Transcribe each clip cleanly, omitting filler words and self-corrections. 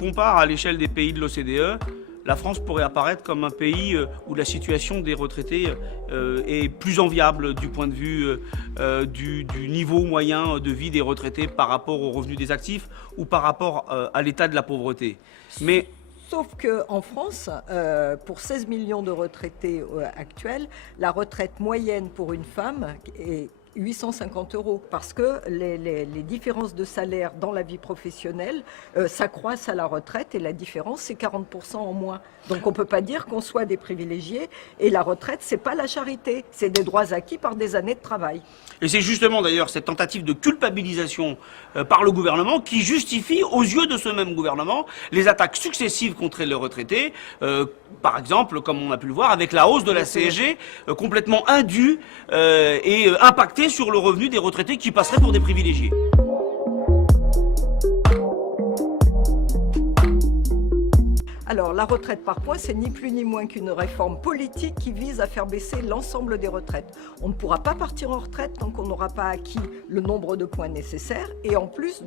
compare à l'échelle des pays de l'OCDE, la France pourrait apparaître comme un pays où la situation des retraités est plus enviable du point de vue du niveau moyen de vie des retraités par rapport aux revenus des actifs ou par rapport à l'état de la pauvreté. Mais sauf qu'en France, pour 16 millions de retraités actuels, la retraite moyenne pour une femme est 850 €, parce que les différences de salaire dans la vie professionnelle s'accroissent à la retraite, et la différence, c'est 40% en moins. Donc on ne peut pas dire qu'on soit des privilégiés, et la retraite, c'est pas la charité, c'est des droits acquis par des années de travail. Et c'est justement d'ailleurs cette tentative de culpabilisation par le gouvernement qui justifie, aux yeux de ce même gouvernement, les attaques successives contre les retraités, par exemple, comme on a pu le voir, avec la hausse de la CSG complètement indue et impactée sur le revenu des retraités qui passeraient pour des privilégiés. Alors, la retraite par points, c'est ni plus ni moins qu'une réforme politique qui vise à faire baisser l'ensemble des retraites. On ne pourra pas partir en retraite tant qu'on n'aura pas acquis le nombre de points nécessaires. Et en plus,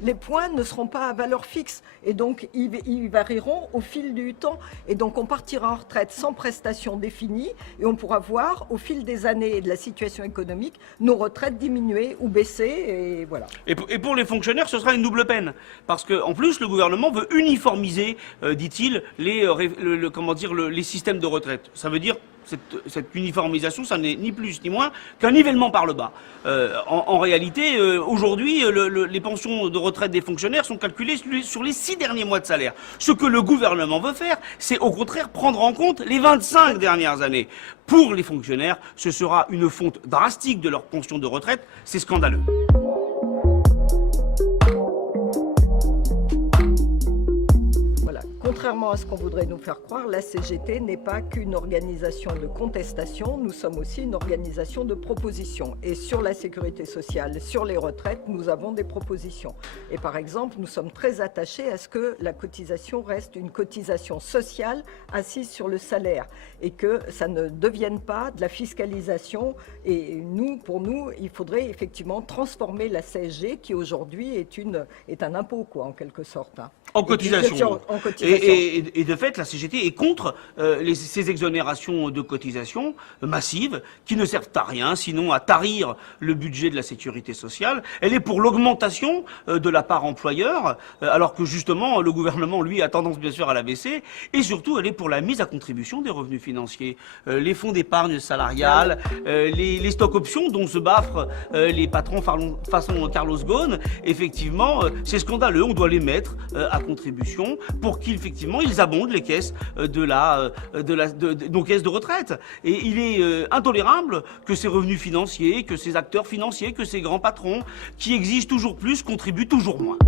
les points ne seront pas à valeur fixe. Et donc, ils varieront au fil du temps. Et donc, on partira en retraite sans prestation définie. Et on pourra voir, au fil des années et de la situation économique, nos retraites diminuer ou baisser. Et voilà. Et pour les fonctionnaires, ce sera une double peine. Parce qu'en plus, le gouvernement veut uniformiser dit-il, les systèmes de retraite. Ça veut dire, cette uniformisation, ça n'est ni plus ni moins qu'un nivellement par le bas. En réalité, aujourd'hui, les pensions de retraite des fonctionnaires sont calculées sur les 6 derniers mois de salaire. Ce que le gouvernement veut faire, c'est au contraire prendre en compte les 25 dernières années. Pour les fonctionnaires, ce sera une fonte drastique de leur pension de retraite. C'est scandaleux. Contrairement à ce qu'on voudrait nous faire croire, la CGT n'est pas qu'une organisation de contestation, nous sommes aussi une organisation de proposition. Et sur la sécurité sociale, sur les retraites, nous avons des propositions. Et par exemple, nous sommes très attachés à ce que la cotisation reste une cotisation sociale assise sur le salaire et que ça ne devienne pas de la fiscalisation. Et pour nous, il faudrait effectivement transformer la CSG qui aujourd'hui est un impôt, quoi, en quelque sorte. Hein. En cotisation. En cotisation. Et de fait, la CGT est contre ces exonérations de cotisations massives qui ne servent à rien, sinon à tarir le budget de la sécurité sociale. Elle est pour l'augmentation de la part employeur, alors que justement, le gouvernement, lui, a tendance bien sûr à la baisser. Et surtout, elle est pour la mise à contribution des revenus financiers. Les fonds d'épargne salariale, les stocks options dont se baffrent les patrons façon Carlos Ghosn, effectivement, c'est scandaleux. On doit les mettre à contribution pour qu'effectivement ils abondent les caisses de nos caisses de retraite. Et il est intolérable que ces revenus financiers, que ces acteurs financiers, que ces grands patrons qui exigent toujours plus contribuent toujours moins.